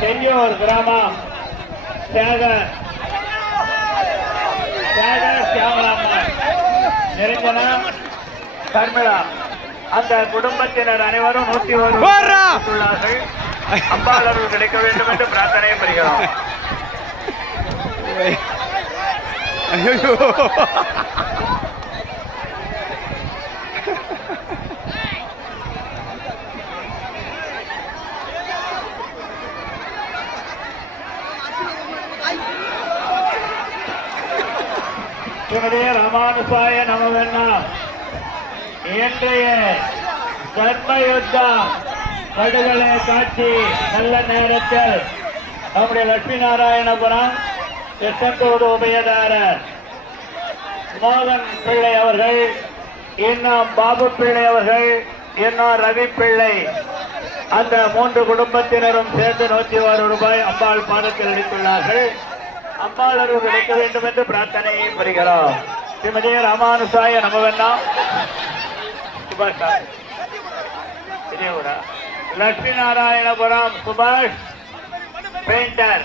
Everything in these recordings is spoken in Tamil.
செஞ்சூர் கிராமம் நிரஞ்சனா கர்மிளா அந்த குடும்பத்தினர் அனைவரும் 101 உள்ளார்கள். அம்பாளர்கள் கிடைக்க வேண்டும் என்று பிரார்த்தனை பெறுகிறோம். ராமானுசாய நமவென்னா இன்றைய தர்ம யுத்தம் படுகொலை காட்சி நல்ல நேரத்தில் நம்முடைய லட்சுமி நாராயணபுரம் எஸ்என்கோடு உபயதாரர் மோகன் பிள்ளை அவர்கள், இன்னும் பாபு பிள்ளை அவர்கள், இன்னும் ரவி பிள்ளை, அந்த 3 குடும்பத்தினரும் சேர்ந்து 106 ரூபாய் அம்பாள் பாதத்தில் அளித்துள்ளார்கள். அம்பாளர்கள் கிடைக்க வேண்டும் என்று பிரார்த்தனையை பெறுகிறோம். ஸ்ரீமதி ராமானுசாய நமவென்னா சுபாஷ் லட்சுமி நாராயணபுரம் சுபாஷ் பெயிண்டர்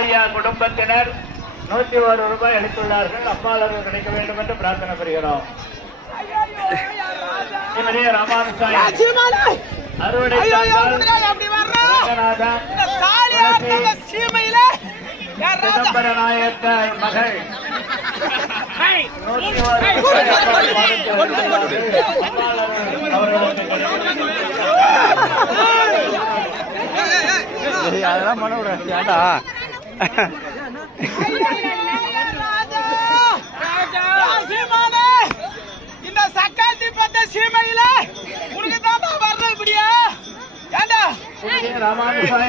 ஐயா குடும்பத்தினர் 101 ரூபாய் அளித்துள்ளார்கள். அம்பாளர்கள் கிடைக்க வேண்டும் என்று பிரார்த்தனை பெறுகிறோம். ஸ்ரீமதி ராமானுசாய அறுவடை சிதம்பர நாயக்கர் மகள் அதெல்லாம் பண்ண விடாண்டா. இந்த சக்காத்தி பத்த சீமையில உனக்கு தான் வர்ற இப்படியா ஏண்டா ராமானுசாய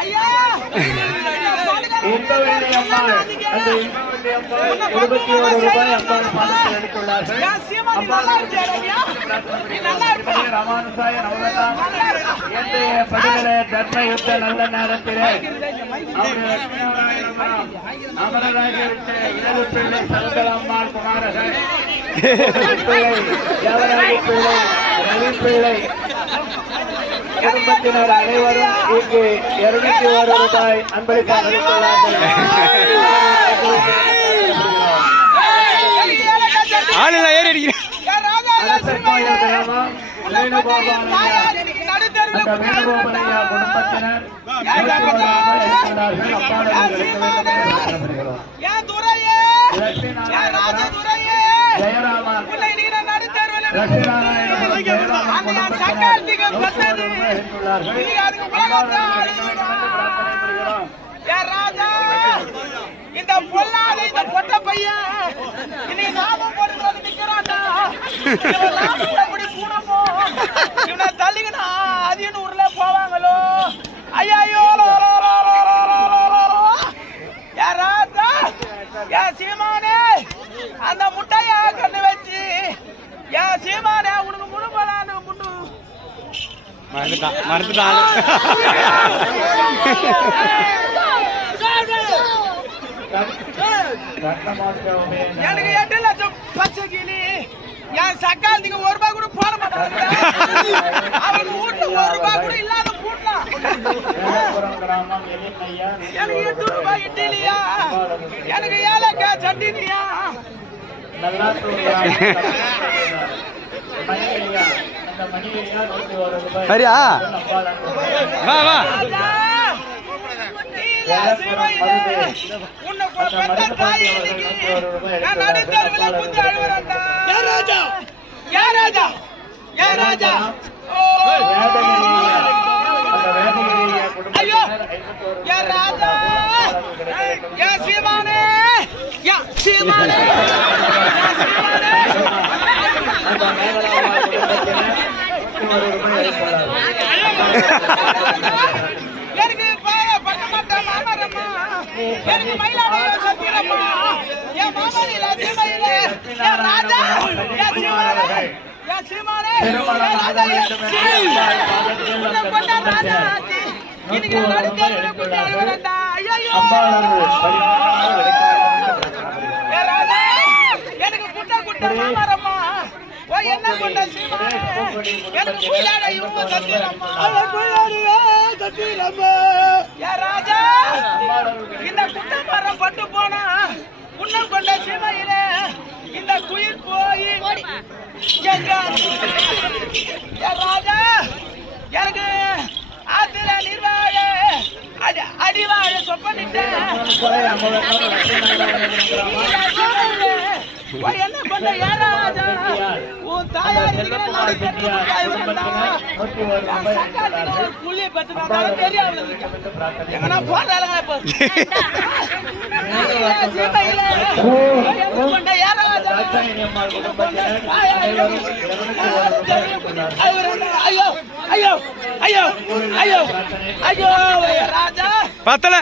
ஐயா இன்பவெள்ளி அம்மாள் அந்த இன்பவெள்ளி அம்மாள் 21 ரூபாய் அம்பாள் பாதத்தில் அளித்துள்ளார்கள். ராமானுசாய நமவென்னா இன்றைய படுகொலை தர்ம யுத்த நல்ல நேரத்திலே அமரராகிவிட்ட இடது பிள்ளை சகோதரம்மாள் குமாரர்கள் பிள்ளை, தேவராஜ பிள்ளை, ரவி பிள்ளை குடும்பத்தினர் அனைவரும் இங்கு 201 ரூபாய் அன்பளிப்பாக அளித்துள்ளார்கள். வேணுகோபாலையா குடும்பத்தினர் ஜெயராமன் இந்த பொல்லாத இந்த பொட்ட பையன் இனி லாபம் போட்டு நிக்கிறான்டா. எப்படி கூடமோ இவனை தள்ளிக்கனா அதிக ஊர்ல போவாங்களோ. ஐயோ யாராதா என் சீமானே அந்த முட்டைய கண்ணு வச்சு என் சீமானே உனக்கு முழுமலான்னு முன்னு மறந்துட்டான். எனக்கு 8 லட்சம் பச்சை கிளி என் சக்காலத்துக்கு 1 ரூபாய் கூட போட மாட்டாங்க. அவன் வீட்டு 1 ரூபாய் கூட இல்லாத கூட்டலாம். எனக்கு 8 ரூபாய் இட்லியா, எனக்கு ஏலக்காய் சட்டினியா. சரியா வா வா எனக்கு பட்ட மாட்டான். எனக்கு மயிலாடையோ சத்திரமா என் மாமனில சீமையில என் ராஜா என் சீமானே என் சீமானே என் ராஜா உன்னை கொண்ட ராஜா இன்னைக்கு நடுத்தேவனை கொண்டு அழுவரண்டா ஐயோ என் ராஜா எனக்கு குட்ட குட்ட மாமரம்மா ஓ என்ன கொண்ட சீமானே எனக்கு மயிலாடையோ சத்திரமா மயிலாடையோ சத்திரமா என் ராஜா இந்த குட்ட மரம் பட்டு போனா உன்னம் கொண்ட சீமையிலே இந்த குயில் போய் என் ராஜா எனக்கு ஆத்திர நீர்வாழ அடிவாழ சொப்பனிட்டேன் என்ன கொண்ட ஏன் ராஜா உன் தாயார் புள்ளிய பத்து தெரியாது எங்கன்னா போறாங்க கொண்ட ஏன் ராஜா ஐயோ ஐயோ ஐயோ ஐயோ ஐயோ ராஜா பத்தல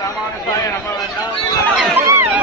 ராமானுசாய நம்ம வேண்டாம்